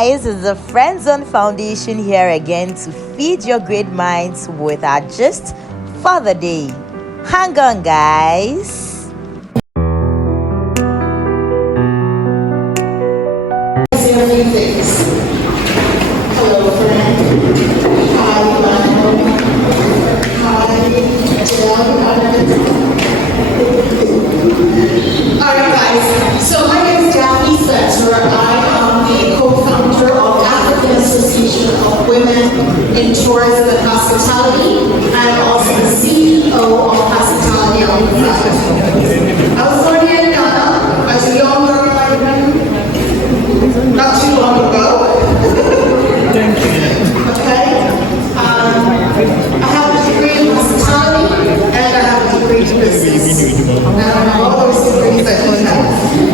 guys, it's the Friendzone Foundation here again to feed your great minds with our gist for the day. Hang on, guys. Hello, friend. Hi, Michael. Hi, Jill. Alright, guys. So my name is Daphne Spencer. I am the co-founder of African Association of Women in Tourism and Hospitality, and also the CEO of Hospitality AAWTH. I was born here in Ghana as a young girl like you, not too long ago. Thank you. Okay. I have a degree in hospitality and I have a degree in business. And I have all those degrees that we have.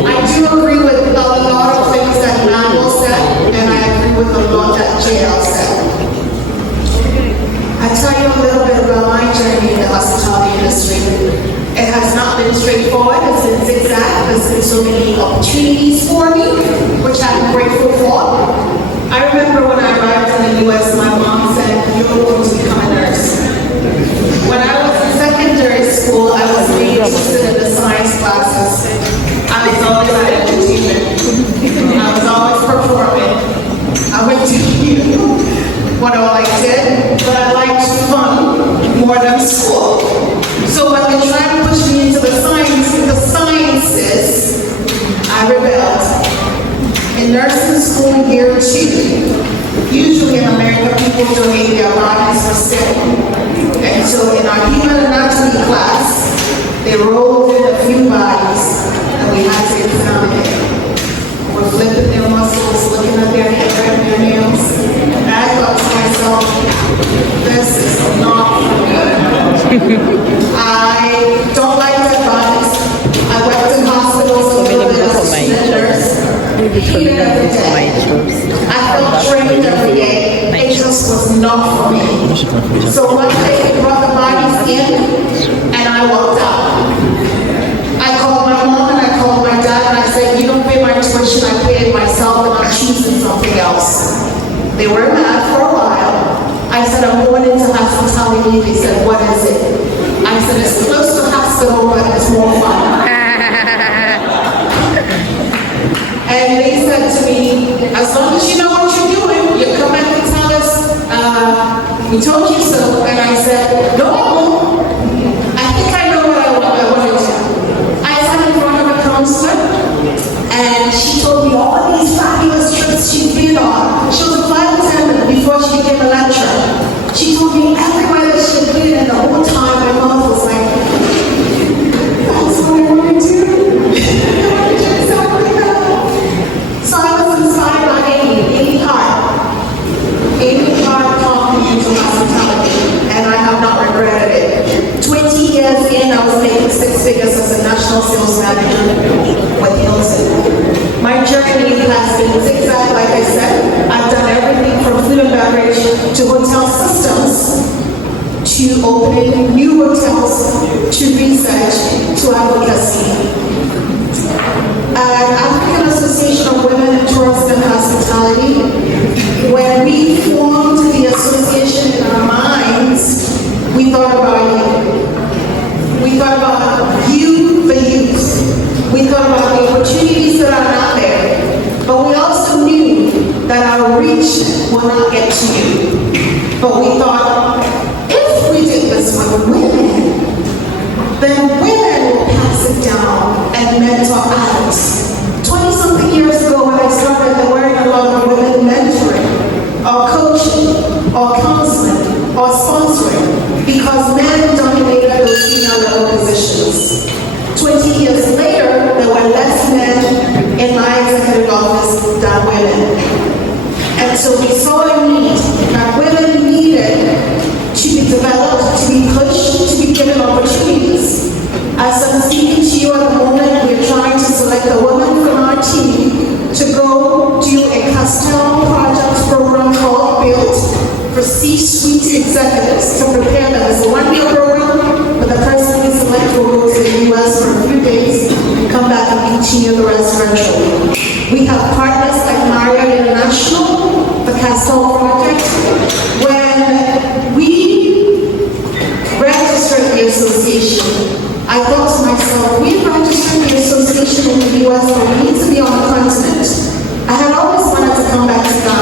I do agree with a lot of things that Manuel said, and I agree with a lot that JL said. I'll tell you a little bit about my journey in the hospitality industry. It has not been straightforward, it's been zigzag, there's been so many opportunities for me, which I'm grateful for. I remember when I arrived in the US, my mom said, you're going to become a nurse. When I was in secondary school, I was really interested in the science classes. I was always at entertainment. I was always performing. I went to what all I did, but I liked fun more than school. So when they tried to push me into the sciences, I rebelled. In nursing school year 2, usually in America, people donate their bodies for sick. And so in our human anatomy class, they rolled in a few bodies and we had to examine it. We're flipping their muscles, looking at their hair and their nails. And I thought to myself, this is not good. I don't like that bodies. I worked in hospitals a little bit as a student nurse. I felt drained every day. It just was not for me. So one day they brought the bodies in and I walked out. I called my mom and I called my dad and I said, you don't pay my tuition, I pay it myself and I'm choosing something else. They were mad for a while. I said, I'm going into hospitality. They said, what is it? I said, it's close to hospital, but it's more fun. And they said to me, as long as you know what you're doing, you come back and tell us, we told you so. And I said, no, I won't. I think I know what I want to do. I sat in front of a counselor, and she told me all these fabulous trips she's been on. She was a flight attendant before she became a lecturer. She told me everywhere that she had been, and the whole time my mouth was like, that's what I want to do. So I was inspired by Amy Hart. Amy Hart taught me into hospitality, and I have not regretted it. 20 years in, I was making 6 figures as a national sales manager with Hilton. My journey has been zigzag, like I said. I've done everything from food and beverage to hotel systems, to opening new hotels, to research, to advocacy. African Association of Women in Tourism and Hospitality, when we formed the association in our minds, we thought about you. We thought about you, the youth. We thought about the opportunities that are out there. But we also knew that our reach will not get to you. But we thought, if we did this with women, then women will pass it down and mentor others. 20-something years ago when I started, there weren't a lot of women mentoring, or coaching, or counseling, or sponsoring, because men dominated those female level positions. 20 years later, there were less men in my executive office than women. And so we saw a need that women needed to be developed, to be pushed, to be given opportunities. As I'm speaking to you at the moment, we're trying to select a woman from our team to go do a custom project program called Build for C-suite executives to prepare them. It's a 1-year program, but the person we select will go to the US for a few days, come back and continue the rest virtually. We have partners like Marriott International, pastoral project. When we registered the association, I thought to myself, we registered the association in the US, but we need to be on the continent. I had always wanted to come back to Ghana.